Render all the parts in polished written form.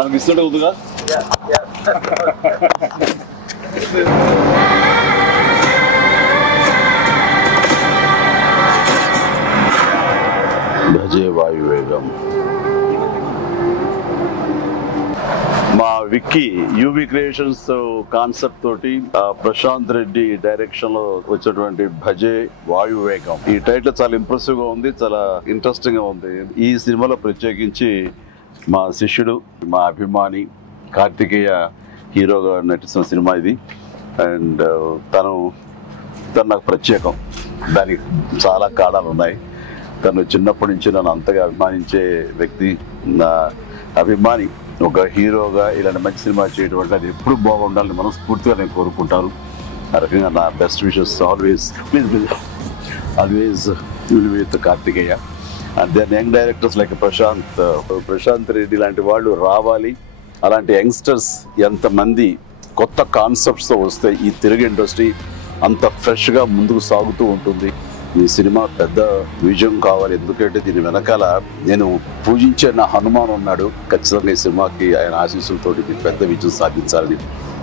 తనకు ఇస్తుంటే ఉందిగా. భజే వాయువేగం. మా విక్కీ యూవి క్రియేషన్స్ కాన్సెప్ట్ తోటి ప్రశాంత్ రెడ్డి డైరెక్షన్ లో వచ్చినటువంటి భజే వాయువేగం. ఈ టైటిల్ చాలా ఇంప్రెసివ్ గా ఉంది, చాలా ఇంట్రెస్టింగ్ గా ఉంది. ఈ సినిమాలో ప్రత్యేకించి మా శిష్యుడు, మా అభిమాని కార్తికేయ హీరోగా నటిస్తున్న సినిమా ఇది. అండ్ తను నాకు ప్రత్యేకం. దానికి చాలా కారణాలు ఉన్నాయి. తను చిన్నప్పటి నుంచి నన్ను అంతగా అభిమానించే వ్యక్తి, నా అభిమాని. ఒక హీరోగా ఇలాంటి మంచి సినిమా చేయడం అంటే అది ఎప్పుడు బాగుండాలని మనస్ఫూర్తిగా నేను కోరుకుంటాను. ఆ రకంగా నా best wishes always will with Karthikeya. And then young directors like Prashanth Reddy లాంటి వాళ్ళు రావాలి. అలాంటి యంగ్స్టర్స్ ఎంతమంది కొత్త కాన్సెప్ట్స్తో వస్తే ఈ తెలుగు ఇండస్ట్రీ అంత ఫ్రెష్గా ముందుకు సాగుతూ ఉంటుంది. ఈ సినిమా పెద్ద విజయం కావాలి. ఎందుకంటే దీని వెనకాల నేను పూజించే నా హనుమాన్ ఉన్నాడు. ఖచ్చితంగా ఈ సినిమాకి ఆయన ఆశీస్సులతో పెద్ద విజయం సాధించాలని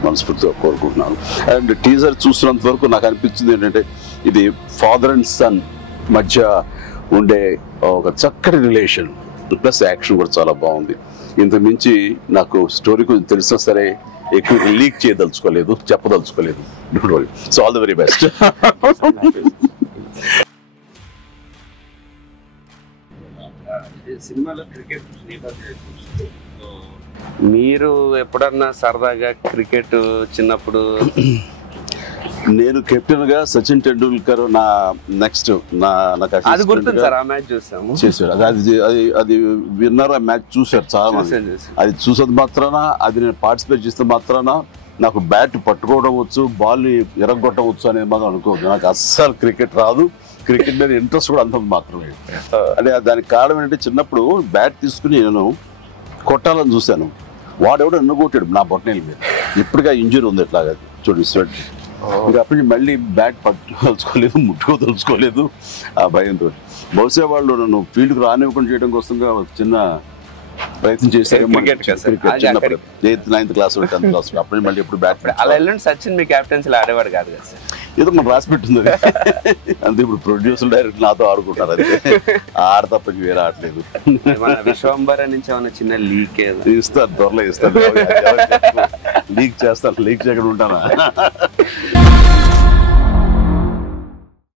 మనస్ఫూర్తిగా కోరుకుంటున్నాను. అండ్ టీజర్ చూసినంత వరకు నాకు అనిపించింది ఏంటంటే ఇది ఫాదర్ అండ్ సన్ మధ్య ఉండే ఒక చక్కటి రిలేషన్, ప్లస్ యాక్షన్ కూడా చాలా బాగుంది. ఇంతకు మించి నాకు స్టోరీ కొంచెం తెలిసినా సరే ఎక్కువ లీక్ చేయదలుచుకోలేదు, చెప్పదలుచుకోలేదు. Don't worry. So all the very best. సినిమాలో క్రికెట్ మీరు ఎప్పుడన్నా సరదాగా క్రికెట్ చిన్నప్పుడు? నేను కెప్టెన్ గా సచిన్ టెండూల్కర్ నా నెక్స్ట్ అది గుర్తుంది సార్. ఆ మ్యాచ్ చూసాము, చేశాడు. అది విన్నర్. ఆ మ్యాచ్ చూశారు చాలా మంది. అది చూసేది మాత్రాన, అది నేను పార్టిసిపేట్ చేస్తే మాత్రాన నాకు బ్యాట్ పట్టుకోవడం వచ్చు, బాల్ ఎరగొట్టవచ్చు అనేది మాత్రం అనుకోవద్దు. నాకు అస్సలు క్రికెట్ రాదు. క్రికెట్ మీద ఇంట్రెస్ట్ కూడా అంత మాత్రమే. అంటే దానికి కారణం ఏంటంటే చిన్నప్పుడు బ్యాట్ తీసుకుని నేను కొట్టాలని చూశాను. వాడెవడో నన్ను కొట్టాడు నా బొట్టనేల మీద. ఇప్పటికే ఇంజరీ ఉంది ఎట్లాగా చూడండి స్వెట్. ఇంకా అప్పటి నుంచి మళ్ళీ బ్యాట్ పట్టుకోదలుచుకోలేదు, ముట్టుకోదలుచుకోలేదు ఆ భయంతో. బహుశా వాళ్ళు నన్ను ఫీల్డ్కి రానివ్వకుండా చేయడం కోసం చిన్న ప్రయత్నం చేశారు. చిన్నప్పుడు 8th 9th class 10th class అప్పుడు మళ్ళీ ఎప్పుడు బ్యాట్. అలా వెళ్ళండి. సచిన్ మీ క్యాప్టెన్సీలో ఆడేవాడు కాదు కదా సార్? ఏదో మనం రాసి పెట్టింది అంతే. ఇప్పుడు ప్రొడ్యూసర్ డైరెక్ట్ నాతో ఆడుకుంటారు. అది ఆడ తప్ప వేరే ఆడలేదు. విశ్వంబర నుంచి ఏమైనా చిన్న లీక్ ఇస్తారు, త్వరలో ఇస్తారు. లీక్ చేస్తారు. లీక్ చేయకుండా ఉంటానా?